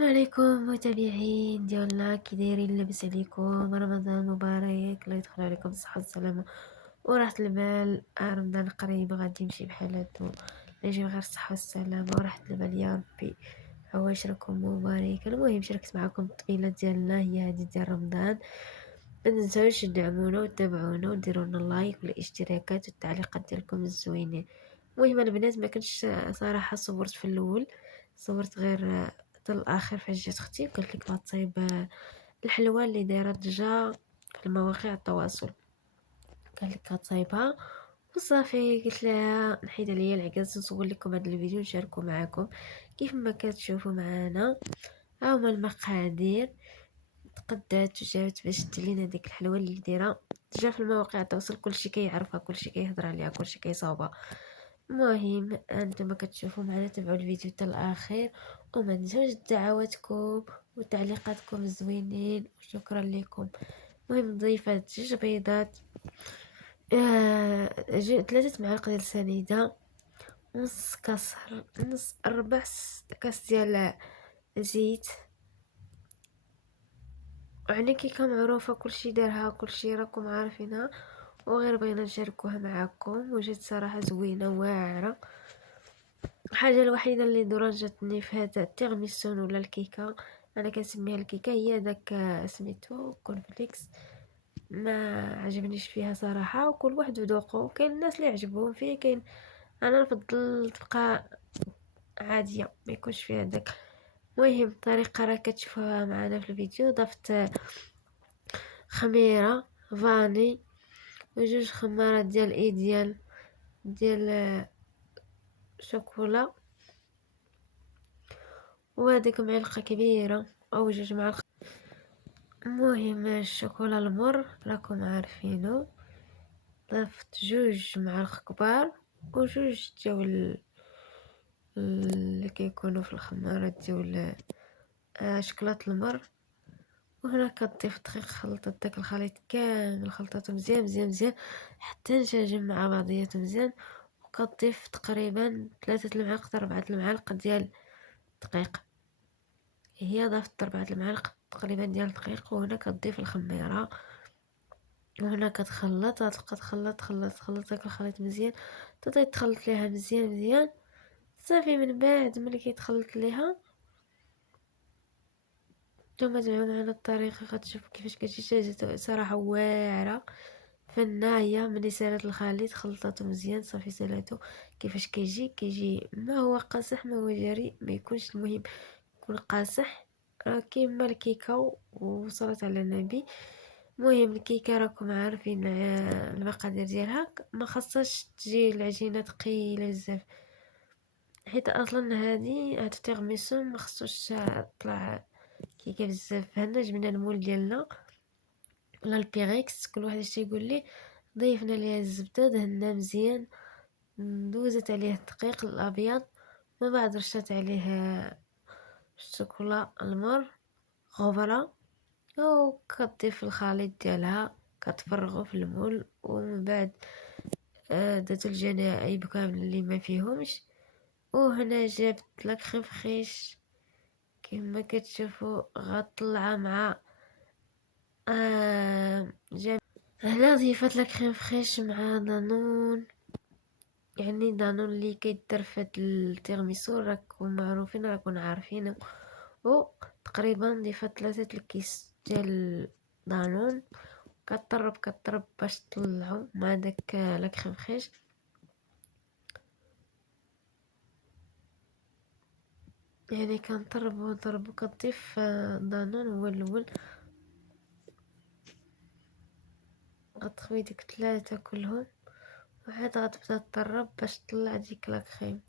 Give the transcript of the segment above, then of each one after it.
السلام عليكم متابعين ديالنا، كي دايرين؟ لاباس عليكم؟ رمضان مبارك، الله يدخل عليكم بالصحة والسلامة وراحة البال. رمضان قريب غادي يمشي بحال هادو، لا يجي غير الصحة والسلامة وراحة البال يا ربي. عواشركم مبارك. المهم شاركت معكم الطبيلة ديالنا هي هادي ديال رمضان. متنساوش تدعمونا وتتابعونا وديروا لنا لايك والاشتراكات والتعليقات ديالكم الزوينين. المهم البنات ما كنتش صراحة صورت في الاول، صورت غير حتى الاخر فاش جات اختي قالت لك غتصايب الحلوى اللي دايره ضجه في المواقع التواصل، قالت لك غتصايبها وصافي. قلت لها نحيد عليا العكاز نصور لكم هذا الفيديو نشاركو معكم كيف ما كتشوفوا معنا. ها هما المقادير. تقدات وجابت باش تلينا ديك الحلوى اللي دايره ضجه في المواقع التواصل، كلشي كيعرفها، كلشي كيهضر عليها، كلشي كيصاوبها. المهم انتم كتشوفوا معنا، تابعوا الفيديو حتى الاخير وما تنساوش دعواتكم وتعليقاتكم الزوينين وشكرا لكم. المهم ضيفات جوج بيضات، 3 معالق ديال سنيده، نص كاسر، نص ربع كاس ديال زيت. يعني كيكه معروفه كلشي دارها، كلشي راكم عارفينها، وغير بغينا نشاركوها معاكم وجات صراحه زوينه واعره. الحاجه الوحيده اللي درجتني في هذا التيرميسون ولا الكيكه، انا كنسميها الكيكه، هي داك سميتو كورنفليكس. ما عجبنيش فيها صراحه، وكل واحد وذوقه، كاين الناس اللي عجبهم فيه، كاين انا نفضل تبقى عاديه ما يكونش فيها داك. المهم الطريقه راه كتشوفوها معنا في الفيديو. ضفت خميره فاني وجوج خمارات ديال ديال شوكولا، وهذيك معلقه كبيره او جوج معالق. المهم الشوكولا المر راكم عارفينه. ضفت جوج معالق كبار وجوج ديال اللي كيكونوا في الخمارات ديال شكلاط المر. وهنا كتضيف دقيق، خلطت داك الخليط كامل، خلطته مزيان مزيان مزيان حتى نسجم مع بعضياته مزيان. وكتضيف تقريبا 3 المعالق 4 المعالق ديال الدقيق. هي ضافت 4 المعالق تقريبا ديال الدقيق. وهنا كتضيف الخميره، وهنا كتخلط، غتبقى تخلط داك الخليط مزيان، تبدا تخلط ليها مزيان مزيان. صافي من بعد ملي كيتخلط ليها، نتوما تبعوا معنا الطريقه غتشوفوا كيفاش كتجي صراحه واعره فنه. هي ملي سالات الخليط خلطاتو مزيان، صافي سالاتو كيفاش كيجي ما هو قاصح ما هو جاري، ما يكونش، المهم يكون قاصح. راه كيما الكيكه وصلت على النبي. المهم الكيكه راكم عارفين المقادير ديالها، ما خاصهاش تجي العجينه ثقيله بزاف، حيت اصلا هذا التيرميسو ما خصوش طلع كيكه بزاف. هنا جبنا المول ديالنا ولا البيريكس، كل واحد اش يقول لي. ضيفنا ليها الزبده، دهنا مزيان، دوزت عليه الدقيق الابيض، من بعد رشات عليه الشوكولا المر غبره، وكتضيف الخليط ديالها، كتفرغو في المول. ومن بعد داتو الجنايب كامل اللي ما فيهمش. وهنا جابت لك خفخيش كما كتشوفوا غطلعه مع هنا ضيفت لك كريم فريش مع دانون. يعني دانون اللي كيدار في هاد التيرميسو راكم معروفين، راكم عارفين. و تقريبا ضيفت 3 الكيس ديال دانون. كطرب باش تطلعو مع داك لا كريم فريش. يعني كنطرب كتضيف دانون هو الاول، غتخوي ديك 3 كلهم، وعاد غتبدا تطرب باش تطلع ديك لا كريم.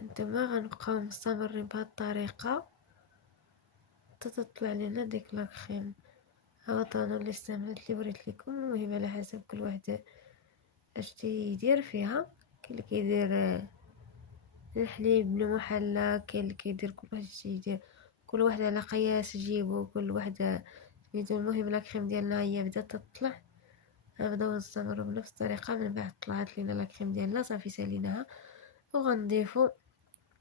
انتما غنبقاو مستمرين بهاد الطريقه حتى تطلع لنا ديك لا كريم. ها طانا اللي استعملت اللي وريت لكم. المهم على حسب كل واحد اش تيدير فيها. كاين اللي كيدير الحليب المحلى، كاين اللي كيدير كل واحد تيدير، كل واحد على قياس جيبو، كل واحد سميتو. المهم لا كريم ديالنا هي بدات تطلع، غنبداو نستمروا بنفس الطريقه. من بعد طلعت لينا لا كريم ديالنا، صافي ساليناها، وغنضيفو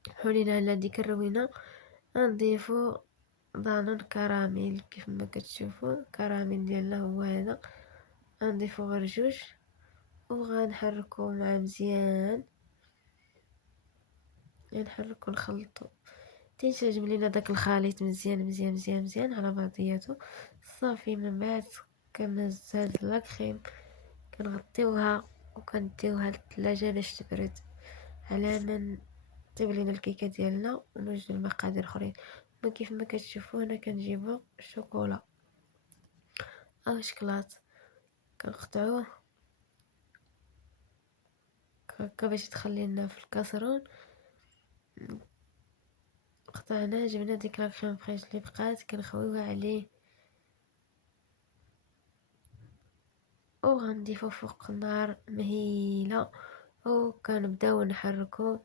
حولين على ديك الروينة، غنضيفو ضانون كراميل كيف ما كتشوفوا. كراميل ديالنا هو هذا، غنضيفو غير جوج وغنحركو مع مزيان، غنحركو نخلطو تينسجم لينا داك الخليط مزيان مزيان مزيان مزيان على بعضياتو. صافي من بعد كنهز هاد لاكريم كنغطيوها وكنديوها للثلاجة باش تبرد على من طيب لينا الكيكه ديالنا. ونوجدو المقادير اخرين. كيف ما كتشوفوا هنا كنجيبو الشوكولا او شكلاط، كنقطعوه هكا باش يدخل لنا في الكاسرون. قطعناه، جبنا ديك لا كريم فريش اللي بقات كنخويوها عليه وغنضيفو فوق النار مهيله، وكنبداو نحركو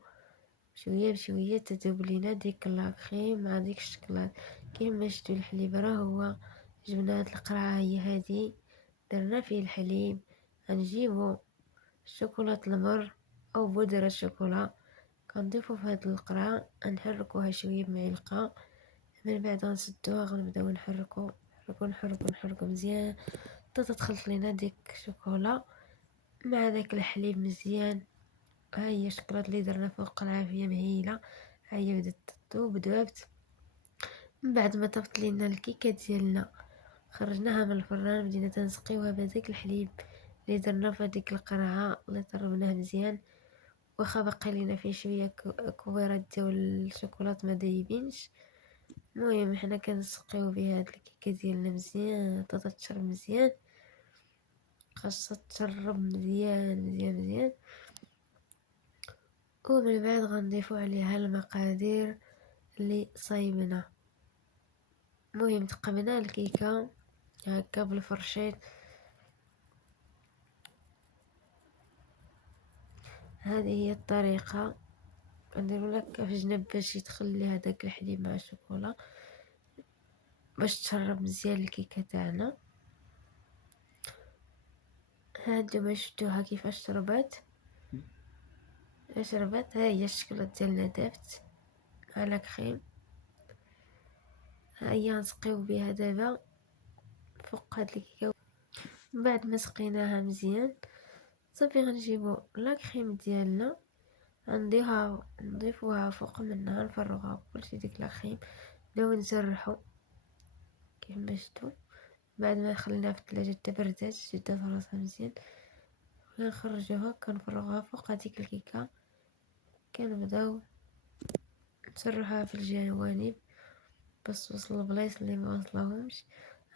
شويه بشويه تذوب لينا ديك لا كريم مع ديك الشكلاط. كيما شفتو الحليب راه هو، جبنا هاد القرعه هي هادي درنا فيه الحليب. غنجيبو الشوكولات المر او بودرة الشوكولا كنضيفو في هاد القرعه، نحركوها شويه بمعلقه. من بعد غنسدوها، غنبداو نحركو نحركو نحركو نحركو مزيان حتى تدخلت لينا ديك الشوكولا مع داك الحليب مزيان. ها هي الشوكولات اللي درنا فوق العافيه مهيله، ها هي بدات تذوب ذابت. من بعد ما طفت لينا الكيكه ديالنا خرجناها من الفران، بدينا تنسقيوها بهداك الحليب اللي درنا في هذيك القرعه اللي طربناه مزيان. واخا باقي لينا فيه شويه كويرات ديال الشوكولات ما دايبينش. المهم حنا كنسقيو بها هاد الكيكه ديالنا مزيان حتى تشرب مزيان، خاصها تشرب مزيان مزيان مزيان. ومن بعد غنضيفو عليها المقادير اللي صايبنا. المهم تقمنا الكيكه هكا بالفرشيط. هذه هي الطريقه، كنديرو لك في جنب باش يدخل لي هذاك الحليب مع الشوكولا باش تشرب مزيان الكيكه تاعنا. هانتوما شفتوها كيفاش شربات. ها هي الشكلاط ديالنا دافت على كريم. ها هي نسقيو بها دابا فوق هاد الكيكه. بعد ما سقيناها مزيان صافي غنجيبو لا كريم ديالنا نضيفوها فوق منها، نفرغوها كلشي ديك لا كريم، نبداو نسرحو كيف ما شفتو. بعد ما خليناها في الثلاجه حتى بردات شدات راسها مزيان، كنخرجوها كنفرغوها فوق هذيك الكيكه. كنبداو نسرحوها في الجوانب باش توصل البلايص اللي ما وصلهمش.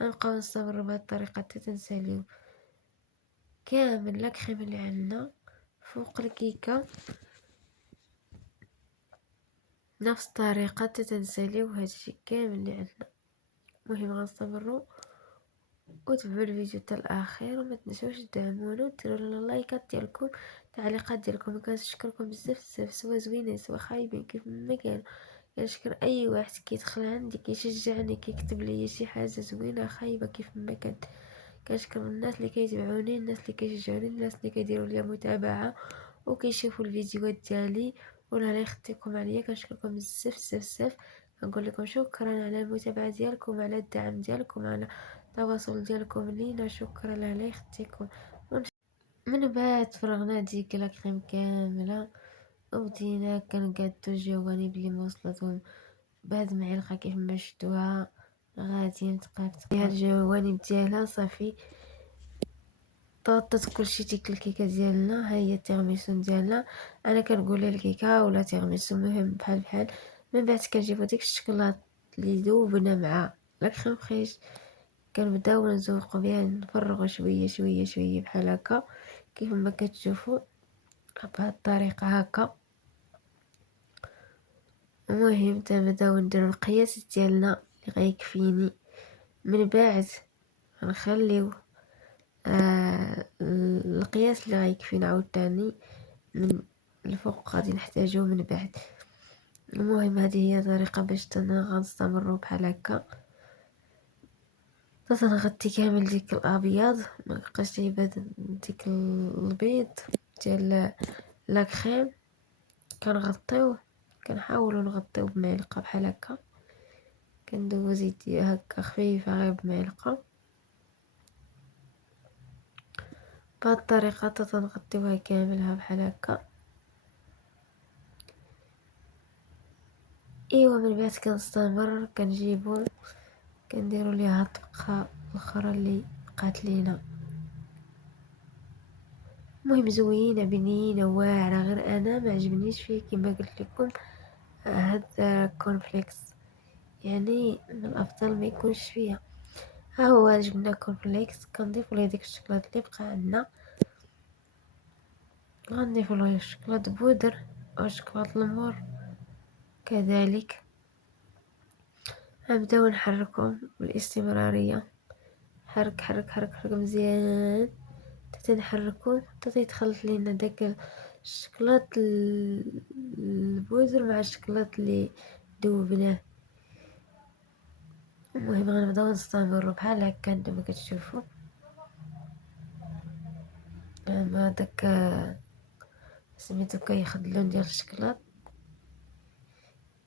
غنبقاو نستمروا بهذه الطريقه حتى تنساليو كامل لا كريم اللي عندنا فوق الكيكه نفس الطريقه حتى تنساليو هادشي كامل اللي عندنا. المهم غنستمروا وتبعوا الفيديو حتى الاخير، وما تنسوش تدعمونا وديروا لنا اللايكات ديالكم، التعليقات ديالكم. كنشكركم بزاف بزاف، سوا زوينين سوا خايبين كيف ما كانوا. كنشكر اي واحد كيدخل عندي كيشجعني كيكتب لي شي حاجه زوينه خايبه كيف ما كانت. كنشكر الناس اللي كيتبعوني، الناس اللي كيشجعوني، الناس اللي كيديروا لي متابعه وكيشوفوا الفيديوهات ديالي. والله لا يخطيكم عليا، كنشكركم بزاف بزاف بزاف. كنقول لكم شكرا على المتابعه ديالكم، على الدعم ديالكم، على التواصل ديالكم لينا. شكرا لا يخطيكم. من بعد فرغنا ديك لا كريم كامله وبدينا كنقادو الجوانب اللي موصلتهم بهاد المعلقه كيف ما شفتوها. غادي نتقادو بها الجوانب ديالها. صافي طاطت كلشي ديك الكيكه ديالنا. ها هي التيراميسو ديالنا، انا كنقولها الكيكه ولا تيراميسو مهم بحال بحال. من بعد كنجيبو ديك الشكلاط اللي ذوبنا مع لا كريم فريش، كنبداو نزوقو بها، نفرغو شويه شويه شويه بحال هكا كيف ما كتشوفوا بهاد الطريقه هكا. المهم تنبداو نديرو القياس ديالنا اللي غيكفيني. من بعد غنخليو القياس اللي غيكفينا عاوتاني من الفوق غادي نحتاجو من بعد. المهم هذه هي طريقه باش غنستمروا بحال هكا تنغطي كامل ديك الابيض ما بقاش يبان ديك البيض ديال لا كريم. كنحاولو نغطيو بمعلقة بحال هكا، كندوز يدي هكا خفيفة غير بمعلقة بهاد الطريقة تنغطيوها كاملها بحال هكا. ايوا من بعد كنستمر كنجيبو كنديرو ليها الطبقة الاخرى اللي بقات لينا. المهم زوينة بنينة واعرة، غير انا ما عجبنيش فيه كما قلت لكم هاد كورنفليكس، يعني من الافضل ما يكونش فيها. ها هو جبنا كورنفليكس كنضيفو ليه ديك الشكلاط اللي بقى عندنا، غنضيفو ليه الشكلاط بودر او شكلاط المور كذلك. غنبداو نحركو بالاستمرارية، حرك حرك حرك حرك مزيان حتى نحركو حتى يتخلط لينا داك الشكلاط البودر مع الشكلاط اللي ذوبناه. المهم غنبداو نستمروا بحال هكا كما كتشوفوا مع داك سميتو كياخد اللون ديال الشكلاط.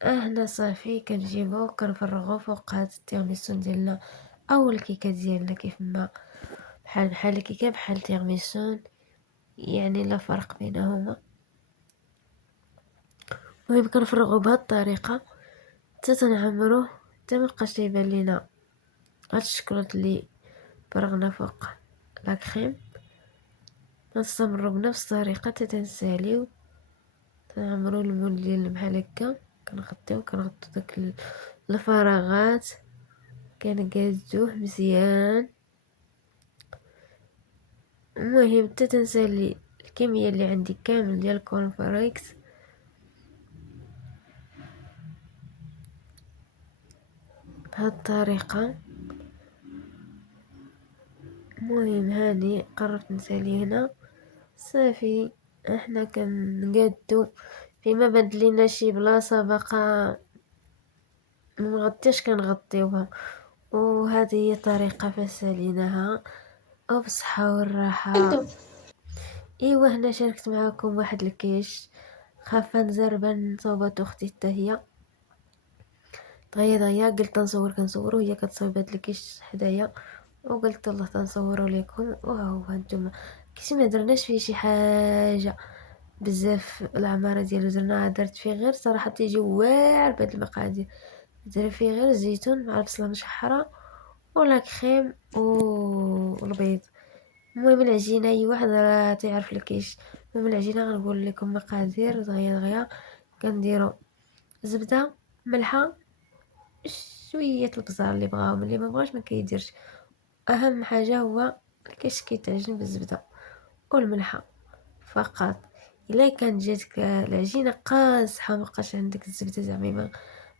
هنا صافي كنجيبو كنفرغو فوق هاد التيرميسو ديالنا او الكيكه ديالنا كيف ما بحال الكيكه بحال التيرميسو، يعني لا فرق بينهما. المهم كنفرغو بهاد الطريقه حتى تنعمروه حتى مبقاش يبان لينا هاد الشكلاط اللي فرغنا فوق لا كريم. نستمروا بنفس الطريقه حتى تنساليو تنعمرو المول ديالنا بحال هكا، كنغطيو داك الفراغات كنقادوه مزيان. المهم حتى تنسالي الكميه اللي عندي كامل ديال الكورنفليكس. بهاد الطريقه. المهم هاني قررت نسالي هنا صافي. احنا كنقادو فيما بان لينا شي بلاصه باقا مغطيش كنغطيوها، وهذه هي الطريقه فاش ساليناها وبصحة والراحه. ايوا هنا شاركت معكم واحد الكيش خافه نزربن صوبات اختي حتى هي دغيا قلت نصور كنصورو هي كتصاوب هاد الكيش حدايا، وقلت الله تنصورو لكم. وها هو هانتوما كيش ما درناش فيه شي حاجه بزاف. العماره ديالو درت فيه غير صراحه تيجي واعر بهاد المقادير، درت فيه غير الزيتون مع البصله مشحره ولا كريم والبيض. المهم العجينه اي واحد راه تعرف الكيش. المهم العجينه غنقول لكم مقادير دغيا كنديروا زبده ملحه شويه البزار اللي بغاهم، اللي ما بغاش ما كيديرش. اهم حاجه هو الكيش كيتعجن بالزبده والملحه فقط. الا كانت جاتك العجينه قاصحه مابقاش عندك الزبده زعما ما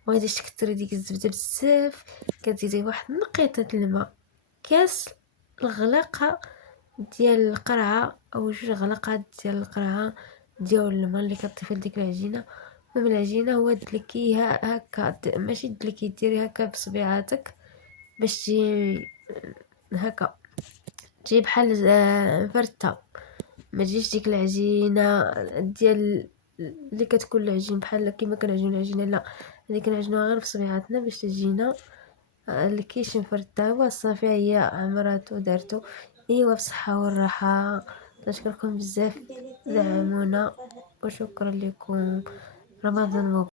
بغيتيش تكثري ديك الزبده بزاف، كتزيدي واحد نقيطه الماء، كاس الغلاقه ديال القرعه او 2 غلاقات ديال القرعه ديال الماء اللي كتضيفي لديك العجينه. المهم العجينه هو دلكيها هكا ماشي دلكي ديري هكا بصبيعاتك باش تجي هكا تجي بحال مفرته، ما تجيش ديك العجينه ديال اللي كتكون العجين بحال كيما كنعجنو العجينه، لا هذه كنعجنوها غير بصبيعاتنا باش تجينا الكيش مفرته. وصافي هي عمراتو دارتو. ايوا بصحه والراحه. نشكركم بزاف دعمونا وشكرا لكم. رمضان مبارك.